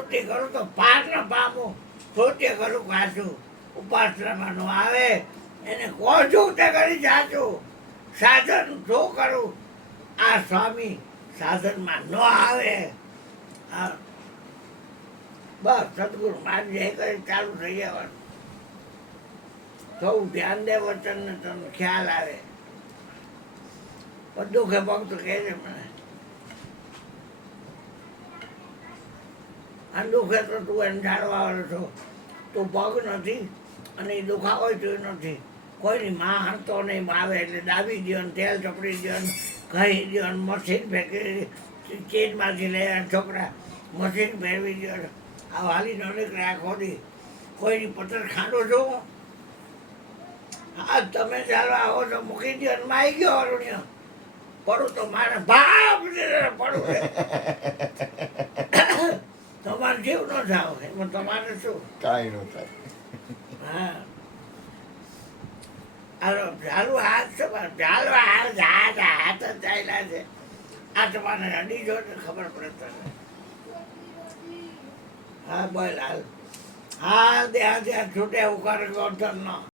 સ્તુતિ કરું તો પાર ન પામું, સ્તુતિ કરું કાચું, ઉપાસનામાં નો આવે એને કોણ છું તે કરી જાચું, સાધન શું કરું આ સ્વામી સાધનમાં ન આવે. હા બસ સદગુરુ મારી જે કરી ચાલુ થઈ જવાનું. સૌ ધ્યાન દે વચનને તમને ખ્યાલ આવે. બધું કે ભક્ત કહે છે મને આ દુઃખે તો તું એને જાળવાવાળો છો, તું પગ નથી અને એ દુખાવો તો નથી. કોઈની માં હણતો નહીં આવે એટલે દાબી દો ને તેલ ચપડી દો ને કહી દો ને મશીન ફેંકી ચેનમાંથી લઈ છોકરા મશીન ફેરવી દો. આ વાલી ન નીકળે આ ખોદી કોઈની પથ્થર ખાંડો છો. હા તમે ચાલો આવો તો મૂકી દો ને માઈ ગયો અરુણ્ય પડું તો મારે ભાવ પડું તમારે જીવ ન થાવ એમાં તમારે શું કાંઈ ન થાય. હા હાલો ચાલુ હાથ છે ચાલો હાથ હાથ હાથ જ ચાલ્યા છે. આ તમારે અડી જો ને ખબર પડે તને. હા બોલ હાલ હાલ દે છૂટે ઉકાર ગોઠણ નો